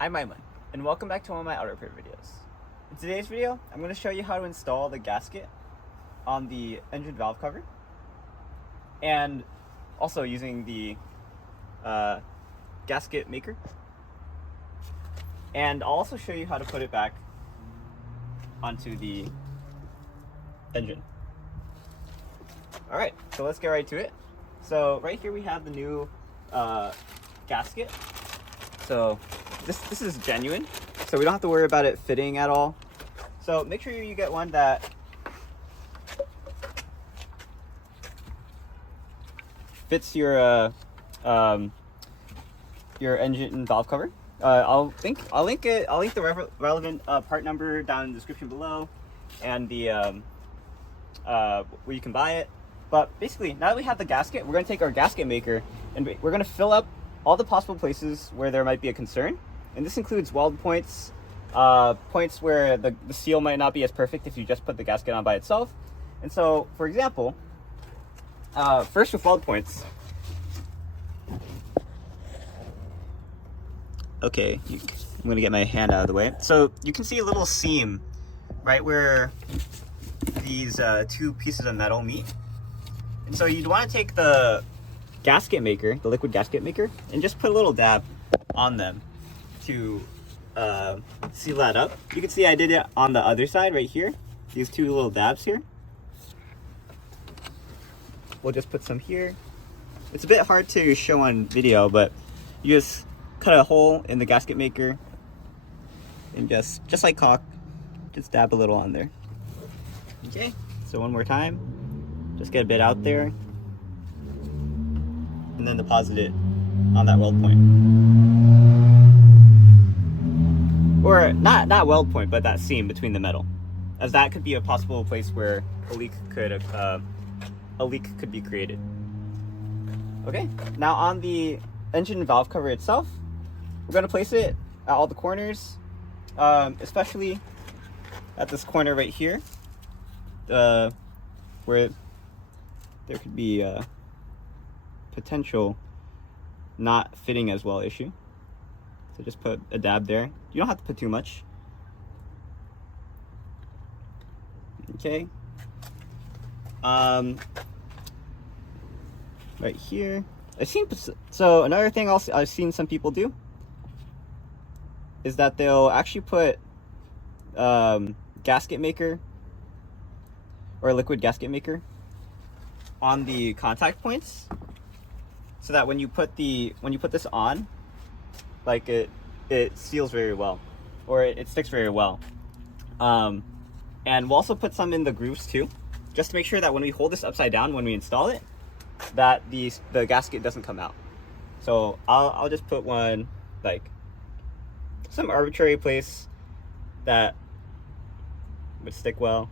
I'm EyeOnAiman, and welcome back to one of my auto repair videos. In today's video, I'm going to show you how to install the gasket on the engine valve cover, and also using the gasket maker. And I'll also show you how to put it back onto the engine. Alright, so let's get right to it. So right here we have the new gasket. So this is genuine, so we don't have to worry about it fitting at all. So make sure you get one that fits your engine valve cover. I'll link the relevant part number down in the description below, and the where you can buy it. But basically, now that we have the gasket, we're going to take our gasket maker and we're going to fill up all the possible places where there might be a concern. And this includes weld points, points where the seal might not be as perfect if you just put the gasket on by itself. And so, for example, first with weld points. Okay, I'm going to get my hand out of the way. So you can see a little seam right where these two pieces of metal meet. And so you'd want to take the gasket maker, the liquid gasket maker, and just put a little dab on them to seal that up. You can see I did it on the other side right here. These two little dabs here. We'll just put some here. It's a bit hard to show on video, but you just cut a hole in the gasket maker and just like caulk, just dab a little on there. Okay, so one more time. Just get a bit out there, and then deposit it on that weld point. Or not weld point, but that seam between the metal, as that could be a possible place where a leak could be created. Okay, now on the engine valve cover itself, we're going to place it at all the corners, especially at this corner right here, where there could be a potential not fitting as well issue. So just put a dab there. You don't have to put too much. Okay. Right here. So another thing I've seen some people do is that they'll actually put gasket maker or liquid gasket maker on the contact points, so that when you put this on, like it seals very well, or it sticks very well. And we'll also put some in the grooves too, just to make sure that when we hold this upside down when we install it, that the gasket doesn't come out. So I'll just put one like some arbitrary place that would stick well.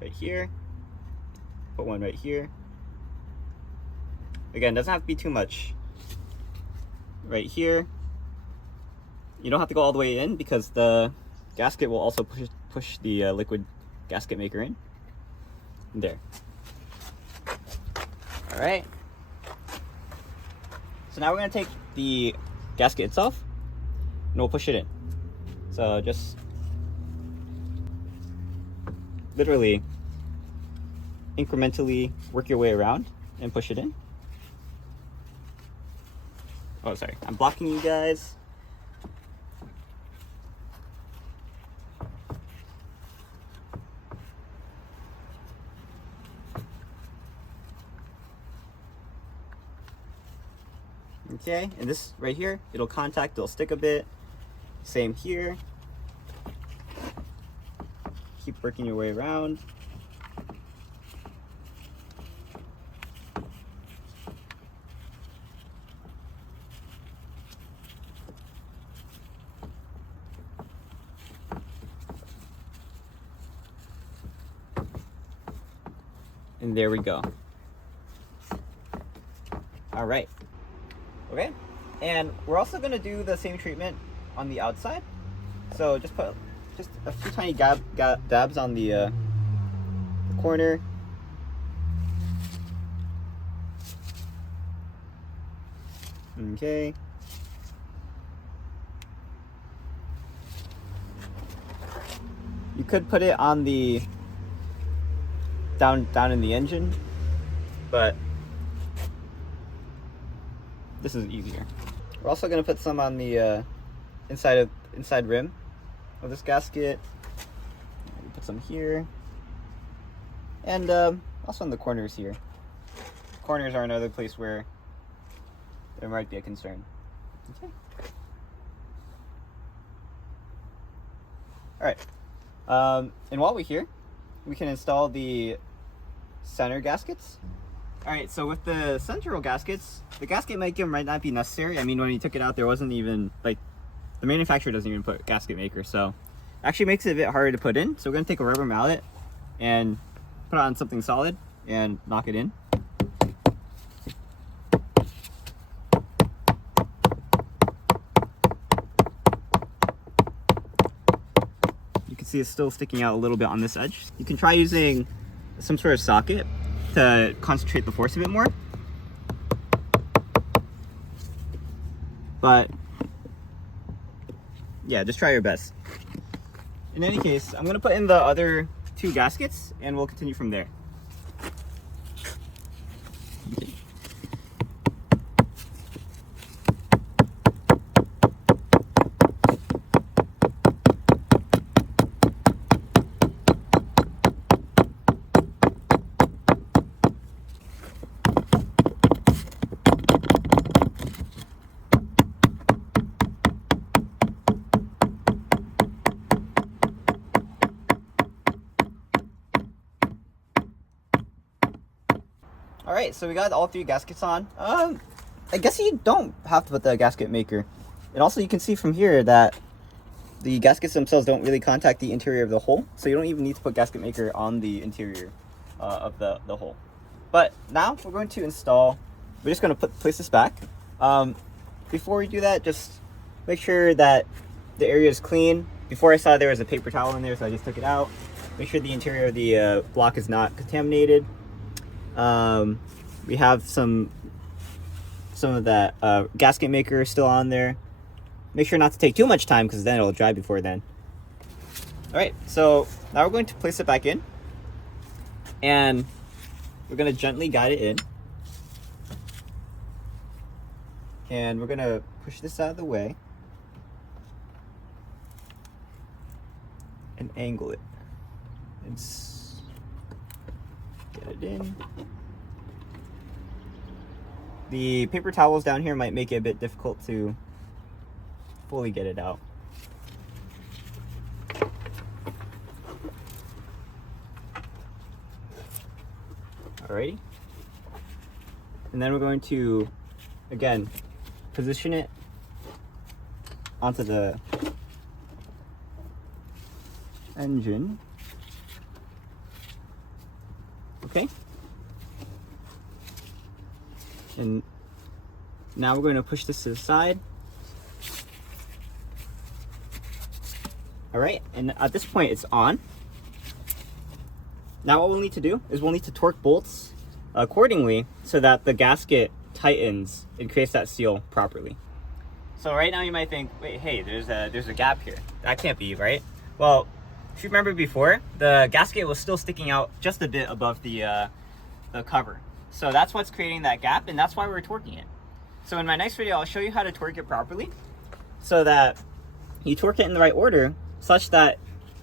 Right here. Put one right here. Again, doesn't have to be too much. Right here. You don't have to go all the way in, because the gasket will also push the liquid gasket maker in. There. All right. So now we're going to take the gasket itself and we'll push it in. So just literally incrementally work your way around and push it in. Oh, sorry, I'm blocking you guys. Okay, and this right here, it'll stick a bit. Same here. Keep working your way around. And there we go. All right. Okay. And we're also going to do the same treatment on the outside. So just put a few tiny dabs on the corner. Okay. You could put it on the down in the engine, but this is easier. We're also going to put some on the inside rim of this gasket. We'll put some here, and also in the corners here. Corners are another place where there might be a concern. Okay. All right. And while we're here, we can install the center gaskets. All right, so with the central gaskets, the gasket maker might not be necessary. I mean, when we took it out, there wasn't even, like, the manufacturer doesn't even put gasket maker, so it actually makes it a bit harder to put in. So we're gonna take a rubber mallet and put it on something solid and knock it in. You can see it's still sticking out a little bit on this edge. You can try using some sort of socket to concentrate the force a bit more. But yeah, just try your best. In any case, I'm gonna put in the other 2 gaskets and we'll continue from there. All right, so we got all 3 gaskets on. I guess you don't have to put the gasket maker. And also you can see from here that the gaskets themselves don't really contact the interior of the hole, so you don't even need to put gasket maker on the interior of the hole. But now we're going to install, we're just going to place this back. Before we do that, just make sure that the area is clean. Before I saw there was a paper towel in there, so I just took it out. Make sure the interior of the block is not contaminated. We have some of that gasket maker still on there. Make sure not to take too much time because then it'll dry before then. All right, so now we're going to place it back in, and we're going to gently guide it in, and we're going to push this out of the way and angle it and get it in. The paper towels down here might make it a bit difficult to fully get it out. Alrighty. And then we're going to, again, position it onto the engine. Okay. And now we're going to push this to the side. All right, and at this point it's on. Now what we'll need to do is we'll need to torque bolts accordingly so that the gasket tightens and creates that seal properly. So right now you might think, wait, hey, there's a gap here. That can't be right. Well, if you remember before, the gasket was still sticking out just a bit above the cover. So that's what's creating that gap, and that's why we're torquing it. So in my next video, I'll show you how to torque it properly so that you torque it in the right order such that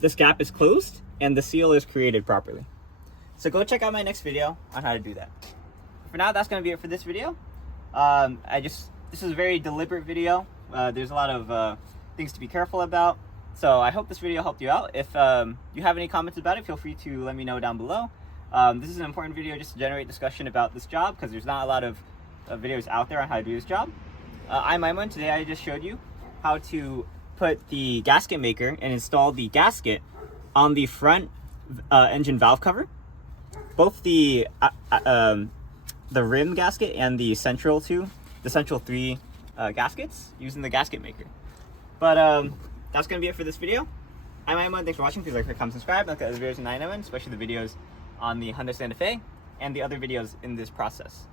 this gap is closed and the seal is created properly. So go check out my next video on how to do that. For now, that's going to be it for this video. This is a very deliberate video. There's a lot of things to be careful about. So I hope this video helped you out. If you have any comments about it, feel free to let me know down below. This is an important video just to generate discussion about this job because there's not a lot of videos out there on how to do this job. I'm EyeOnAiman. Today I just showed you how to put the gasket maker and install the gasket on the front engine valve cover. Both the rim gasket and the central 3 gaskets using the gasket maker. But that's going to be it for this video. I'm EyeOnAiman. Thanks for watching. Please like, comment, subscribe. Look at the videos in EyeOnAiman, especially the videos on the Hyundai Santa Fe and the other videos in this process.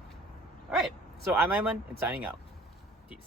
All right, so I'm EyeOnAiman and signing out. Peace.